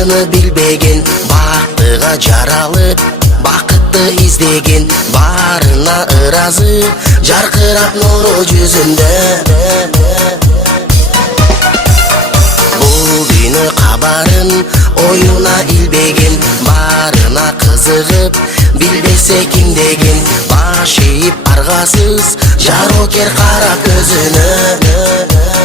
бардыгыны билбеген, бактыга жаралып бакытты издеген, барына ыразы жаркырап нуру жүзүндө. Бул күнү кабарын оюна илбеген, барына кызыгып билбесе ким деген, баш ийип аргасыз жарокер карап көзүнө.